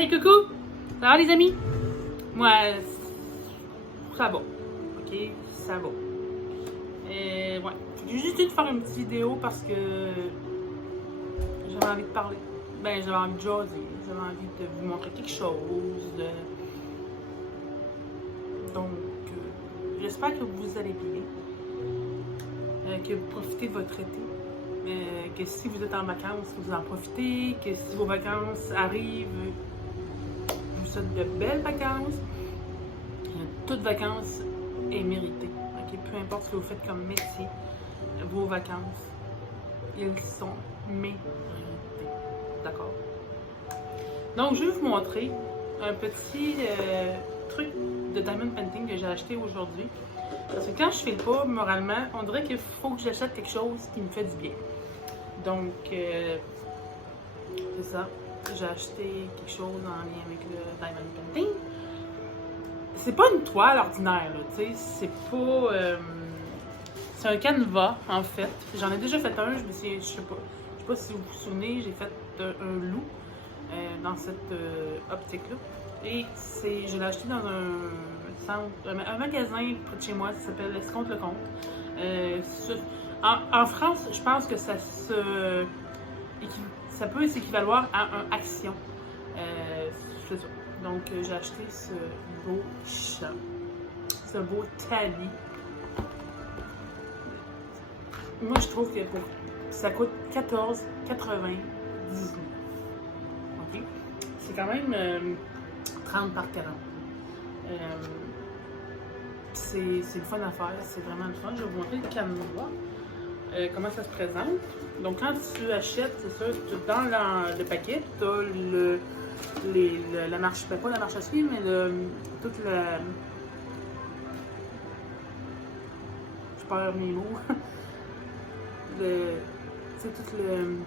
Hey coucou! Ça va les amis? Moi, ça va. Ok, ça va. Ouais. J'ai juste dû te faire une petite vidéo parce que j'avais envie de parler. Ben, j'avais envie de jaser. J'avais envie de vous montrer quelque chose. Donc, j'espère que vous allez bien. Que vous profitez de votre été. Que si vous êtes en vacances, vous en profitez. Que si vos vacances arrivent, je vous souhaite de belles vacances. Toute vacances est méritée. Okay? Peu importe ce que vous faites comme métier, vos vacances, ils sont méritées. D'accord? Donc, je vais vous montrer un petit truc de diamond painting que j'ai acheté aujourd'hui. Parce que quand je fais le pas, moralement, on dirait qu'il faut que j'achète quelque chose qui me fait du bien. Donc, c'est ça. J'ai acheté quelque chose en lien avec le diamond painting. C'est pas une toile ordinaire, là, tu sais. C'est pas. C'est un canevas, en fait. J'en ai déjà fait un, je sais pas si vous vous souvenez, j'ai fait un loup dans cette optique-là. Et je l'ai acheté dans un magasin près de chez moi, ça s'appelle Escompte le Compte. En France, je pense que ça peut s'équivaloir à un Action. C'est ça. Donc, j'ai acheté ce beau chat, ce beau Tali. Moi, je trouve que ça coûte 14,99. OK? C'est quand même 30 par 40. C'est le fun à faire, c'est vraiment le fun. Je vais vous montrer le canevas, comment ça se présente. Donc, quand tu achètes, c'est ça, dans le paquet, tu as la marche, ben pas la marche à suivre, mais toute la. Je perds mes mots. C'est tout le.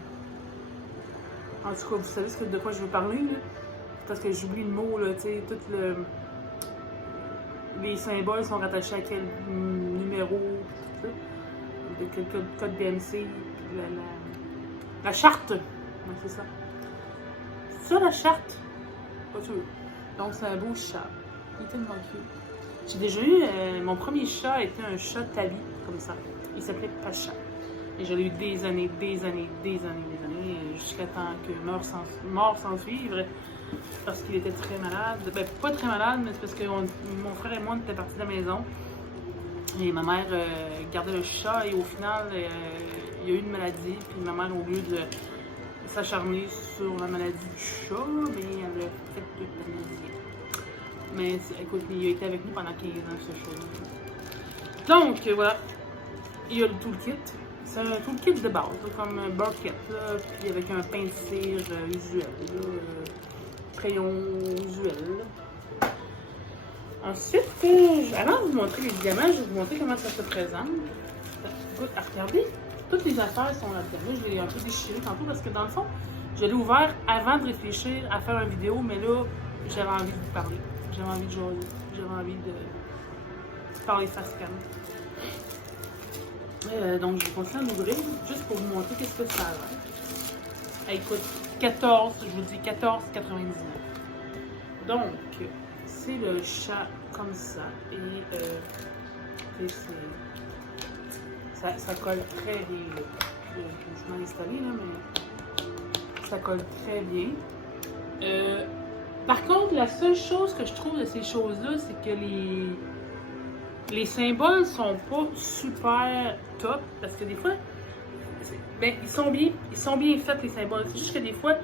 En tout cas, vous savez de quoi je veux parler, là? Parce que j'oublie le mot, là, tu sais, tout le. Les symboles sont rattachés à quel numéro, tout ça. Quel code BMC, la charte. Ouais, c'est ça. C'est ça la charte? Pas sûr. Donc c'est un beau chat. Il est tellement cute. J'ai déjà eu, mon premier chat était un chat Tali, comme ça. Il s'appelait Pacha. Et je l'ai eu des années, jusqu'à temps que mort sans suivre. Parce qu'il était très malade. Ben, pas très malade, mais c'est parce que mon frère et moi, on était partis de la maison. Et ma mère gardait le chat et au final, il y a eu une maladie. Puis ma mère, au lieu de s'acharner sur la maladie du chat, ben, elle a fait l'euthanasie. Mais écoute, il a été avec nous pendant 15 ans, ce chat. Donc, voilà. Il y a le toolkit. C'est un toolkit de base, là, comme un bucket, là, puis avec un pain de cire usuel, crayon usuel. Ensuite, avant de vous montrer les diamants, je vais vous montrer comment ça se présente. Écoute, regardez, toutes les affaires sont là-dedans. Là, je l'ai un peu déchiré tantôt parce que dans le fond, je l'ai ouvert avant de réfléchir à faire une vidéo, mais là, j'avais envie de vous parler. J'avais envie de jaser. J'avais envie de parler face cam. Donc, je vais continuer à l'ouvrir juste pour vous montrer qu'est-ce que ça a l'air. Écoute, 14, je vous dis 14,99. Donc, c'est le chat comme ça. Et ça colle très bien. Je m'en installé là, mais ça colle très bien. Par contre, la seule chose que je trouve de ces choses-là, c'est que les symboles sont pas super top. Parce que des fois, ben, ils sont bien faits, les symboles. C'est juste que des fois,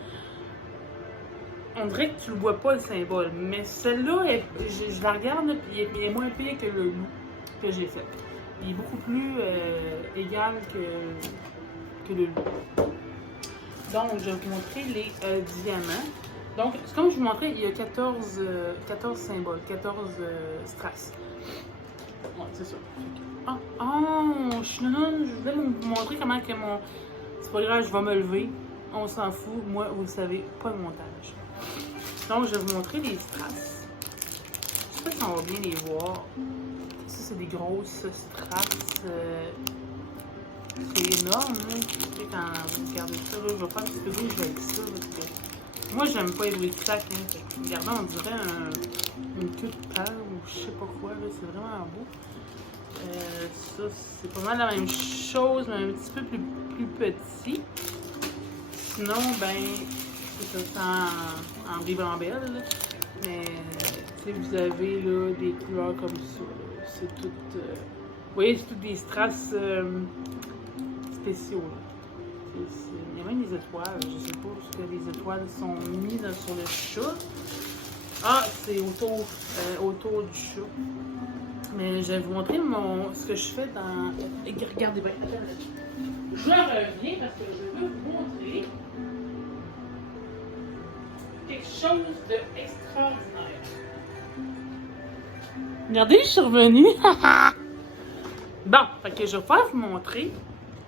on dirait que tu le vois pas, le symbole. Mais celle-là, je la regarde, puis il est moins pire que le loup que j'ai fait. Il est beaucoup plus égal que le loup. Donc, je vais vous montrer les diamants. Donc, comme je vous montrais, il y a 14 symboles, 14 strass. Ouais, c'est ça. Je voulais vous montrer comment que mon. C'est pas grave, je vais me lever. On s'en fout. Moi, vous le savez, pas de montage. Donc, je vais vous montrer les strass. Je sais pas si on va bien les voir. Ça, c'est des grosses strass. C'est énorme, là. Tu sais, quand vous regardez ça, là, je vais faire un petit peu rouge avec ça. Parce que Moi, j'aime pas les bruits de sac. Hein. Regardez, on dirait une queue de pain ou je sais pas quoi. C'est vraiment beau. Ça, c'est pas mal la même chose, mais un petit peu plus petit. Sinon, ben, c'est ça, c'est en gris blanc belle. Là. Mais, tu sais, vous avez là, des couleurs comme ça. C'est tout. Vous voyez, c'est toutes des strass spéciaux. Il y a même des étoiles. Je sais pas ce que les étoiles sont mises sur le chat. Ah, c'est autour du chat. Mais je vais vous montrer ce que je fais dans... Regardez bien. Je reviens parce que je veux vous montrer quelque chose d'extraordinaire. Regardez, je suis revenue. Bon, fait que je vais pouvoir vous montrer.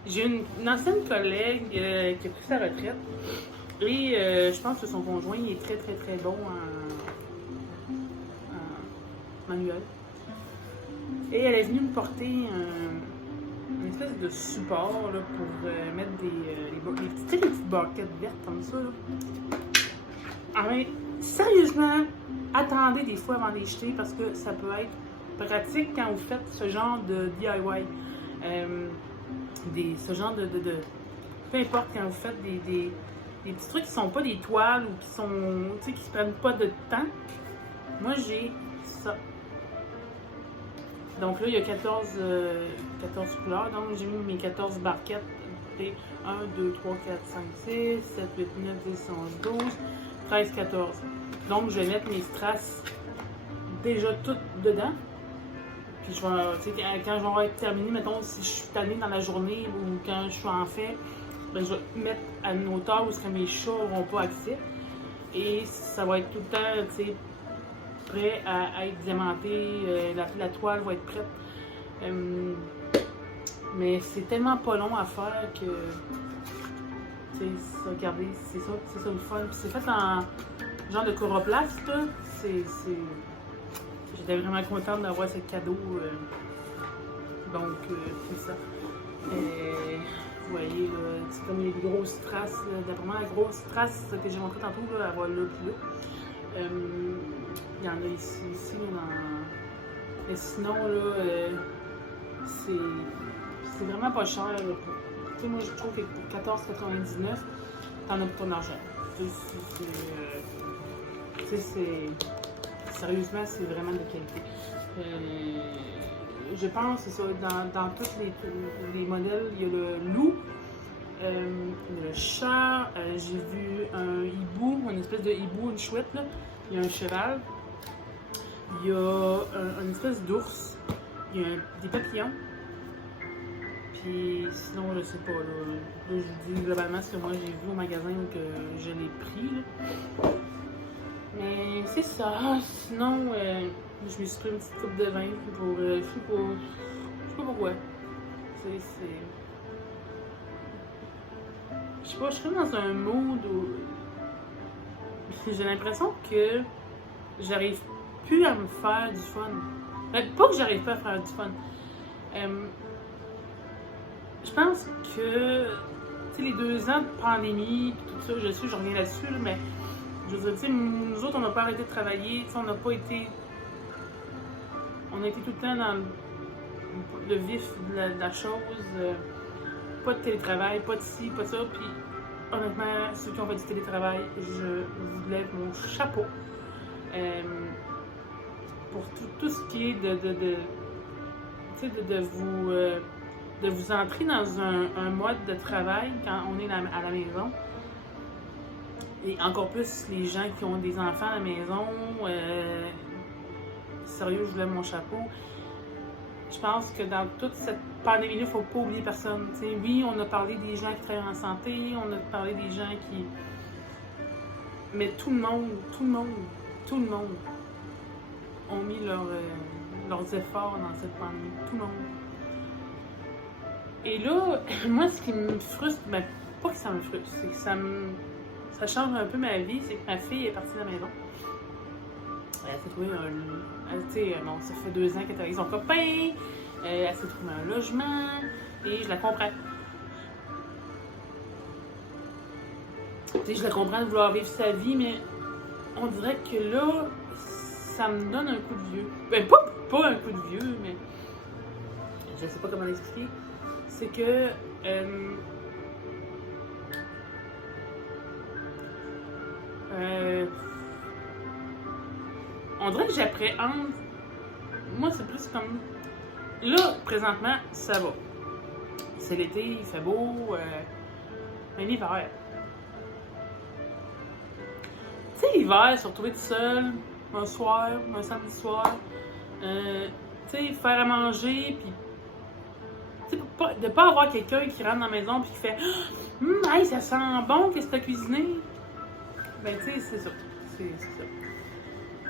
J'ai une ancienne collègue qui a pris sa retraite. Et je pense que son conjoint il est très très très bon en manuel. Et elle est venue me porter une espèce de support là, pour mettre les petites barquettes vertes comme ça. Là. Ah, mais sérieusement, attendez des fois avant de les jeter parce que ça peut être pratique quand vous faites ce genre de DIY. Ce genre de peu importe quand vous faites des petits trucs qui sont pas des toiles ou qui sont, tu sais, qui se prennent pas de temps. Moi, j'ai ça. Donc là, il y a 14 couleurs. Donc, j'ai mis mes 14 barquettes. 1, 2, 3, 4, 5, 6, 7, 8, 9, 10, 11, 12, 13, 14. Donc, je vais mettre mes strass déjà toutes dedans. Puis, je vais, quand je vais être terminée, mettons, si je suis tannée dans la journée ou quand je suis en fait, ben, je vais mettre à une hauteur où mes chats n'auront pas accès. Et ça va être tout le temps, tu sais, prêt à être diamanté, la toile va être prête. Mais c'est tellement pas long à faire que, tu sais, regardez, c'est ça le fun. Puis c'est fait en genre de coroplaste, là. J'étais vraiment contente d'avoir ce cadeau. Donc, c'est ça. Vous voyez, là, c'est comme les grosses traces. D'après moi, la grosse trace que j'ai montré tantôt, là, elle va là, plus là. Il y en a ici, il y en a... Mais sinon, là, c'est vraiment pas cher. Tu sais, moi, je trouve que pour 14,99, t'en as pour ton argent. Sérieusement, c'est vraiment de qualité. Je pense, c'est ça, dans tous les modèles, il y a le loup, le chat, j'ai vu un hibou, une espèce de hibou, une chouette, là. Il y a un cheval, il y a une espèce d'ours, il y a des papillons, puis sinon, je sais pas, là je vous dis globalement ce que moi j'ai vu au magasin ou que je l'ai pris, là. Mais c'est ça, sinon, je me suis pris une petite coupe de vin pour, je sais pas pourquoi, je sais pas, je suis dans un mood où j'ai l'impression que j'arrive plus à me faire du fun. Pas que j'arrive pas à faire du fun. Je pense que, tu sais, les 2 ans de pandémie, tout ça, je reviens là-dessus, là, mais je veux dire, nous autres, on n'a pas arrêté de travailler, on n'a pas été... On a été tout le temps dans le vif de la chose. Pas de télétravail, pas de ci, pas de ça. Puis, honnêtement, ceux qui ont fait du télétravail, je vous lève mon chapeau. Pour tout ce qui est de vous entrer dans un mode de travail quand on est à la maison. Et encore plus les gens qui ont des enfants à la maison. Sérieux, je vous lève mon chapeau. Je pense que dans toute cette pandémie-là, il ne faut pas oublier personne. T'sais, oui, on a parlé des gens qui travaillent en santé, on a parlé des gens qui... Mais tout le monde ont mis leurs efforts dans cette pandémie. Tout le monde. Et là, moi, ce qui me frustre, ben, pas que ça me frustre, c'est que ça change un peu ma vie, c'est que ma fille est partie de la maison. Elle s'est trouvée bon, ça fait 2 ans qu'elle est avec son copain, elle s'est trouvée un logement, et je la comprends. Tu sais, je le comprends de vouloir vivre sa vie, mais on dirait que là, ça me donne un coup de vieux. Ben, pas un coup de vieux, mais je sais pas comment l'expliquer. C'est que on dirait que j'appréhende. Moi, c'est plus comme. Là, présentement, ça va. C'est l'été, il fait beau. Mais l'hiver. Tu sais, l'hiver, se retrouver tout seul, un soir, un samedi soir. Tu sais, faire à manger, puis. Tu sais, de pas avoir quelqu'un qui rentre dans la maison puis qui fait hey, ça sent bon, qu'est-ce que t'as cuisiné? Ben, tu sais, c'est ça. C'est ça.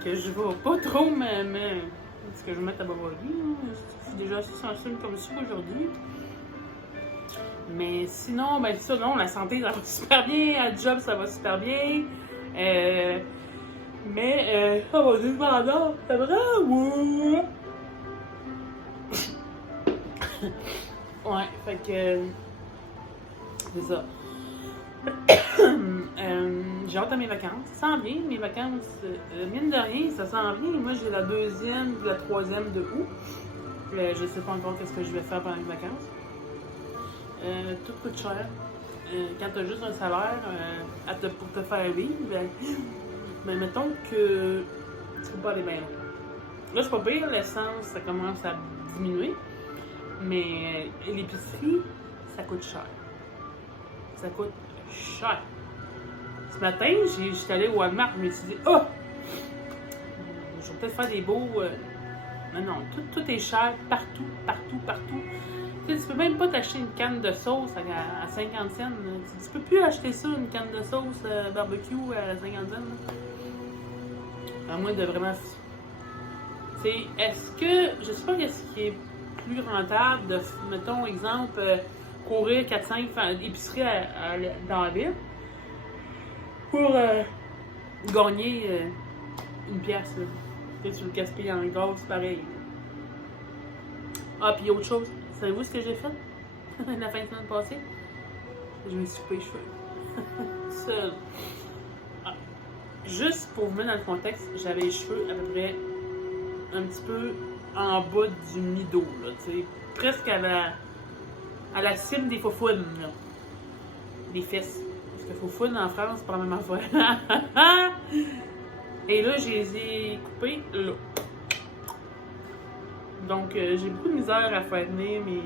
Que je vais pas trop Est-ce que je vais mettre à bavarie? Je suis déjà assez sensible comme ça aujourd'hui. Mais sinon, ben ça, non, la santé, ça va super bien. À job, ça va super bien. Mais, oh mon Dieu, non, c'est vrai? Ouais, fait que. C'est ça. J'ai hâte à mes vacances. Ça sent bien, mes vacances. Mine de rien, ça sent bien. Moi, j'ai la 2e ou la 3e de août. Je sais pas encore qu'est-ce que je vais faire pendant les vacances. Tout coûte cher. Quand t'as juste un salaire pour te faire vivre, ben mettons que tu peux pas aller bien loin. Là, c'est pas pire, l'essence, ça commence à diminuer. Mais l'épicerie, ça coûte cher. Ça coûte cher. Ce matin, j'étais allée au Walmart, je me suis dit, oh! Je vais peut-être faire des beaux. Non, tout est cher, partout. Tu sais, tu peux même pas t'acheter une canne de sauce à 50 cents. Tu peux plus acheter ça, une canne de sauce barbecue à 50 cents. À moins de vraiment. Tu sais, est-ce que. Je sais pas qu'est-ce qui est plus rentable de, mettons, exemple, courir 4-5 épiceries dans la ville pour gagner une pièce. Tu le gaspilles en gaz, pareil. Ah, puis autre chose, savez-vous ce que j'ai fait la fin de semaine passée? Je me suis coupé les cheveux. Seul. Ah. Juste pour vous mettre dans le contexte, j'avais les cheveux à peu près un petit peu en bas du mi-dos, là, tu sais, presque à la cime des faufounes, là. Des fesses. Parce que faufounes en France, c'est pas la même affaire. Et là, je les ai coupés là. Donc, j'ai beaucoup de misère à faire venir, mais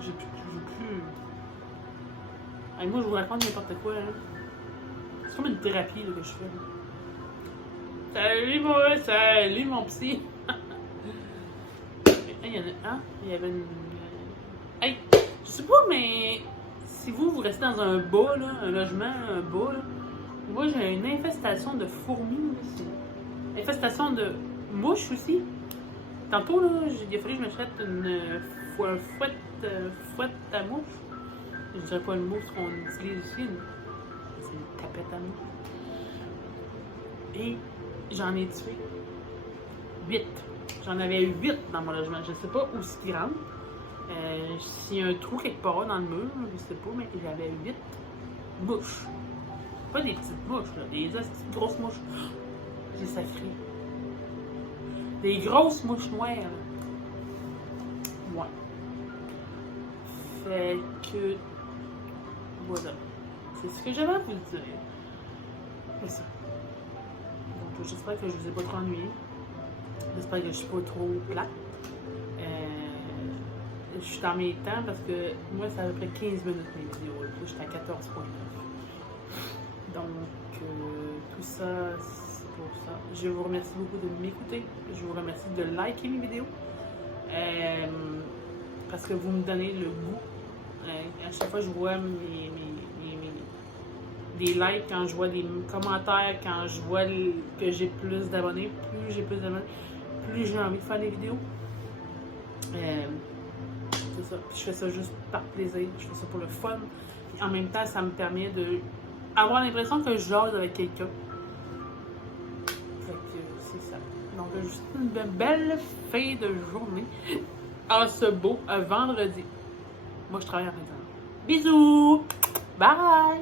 j'ai plus. Hey, moi, je vous raconte n'importe quoi, hein. C'est comme une thérapie là, que je fais. Salut mon psy! Il y en a un, il y avait une. Hey, je sais pas, mais si vous restez dans un bas, là, un logement, un bas, là, moi j'ai une infestation de fourmis aussi. Infestation de mouches aussi. Tantôt, là, il a fallu que je m'achète une fouette à mouche. Je dirais pas le mot qu'on utilise ici, c'est une tapette à mouche. Et j'en ai tué 8. J'en avais 8 dans mon logement. Je sais pas où c'est qu'ils rentrent. S'il y a un trou quelque part dans le mur, je sais pas, mais j'avais 8 mouches. Pas des petites mouches, là, des grosses mouches. J'ai sacré. Des grosses mouches noires. Ouais. Fait que. Voilà. C'est ce que j'avais à vous dire. C'est ça. Donc, j'espère que je vous ai pas trop ennuyé. J'espère que je suis pas trop plate. Je suis dans mes temps parce que moi, c'est à peu près 15 minutes mes vidéos. Je suis à 14,9. Donc, tout ça, c'est pour ça. Je vous remercie beaucoup de m'écouter. Je vous remercie de liker mes vidéos. Parce que vous me donnez le goût. À chaque fois, je vois des likes, quand je vois des commentaires, quand je vois que j'ai plus d'abonnés, plus j'ai plus d'abonnés, plus j'ai envie de faire des vidéos. C'est ça. Puis je fais ça juste par plaisir. Je fais ça pour le fun. Puis en même temps, ça me permet de avoir l'impression que je jase avec quelqu'un. Fait que c'est ça. Donc, juste une belle fin de journée en ce beau vendredi. Moi, je travaille en fin de semaine. Bisous! Bye!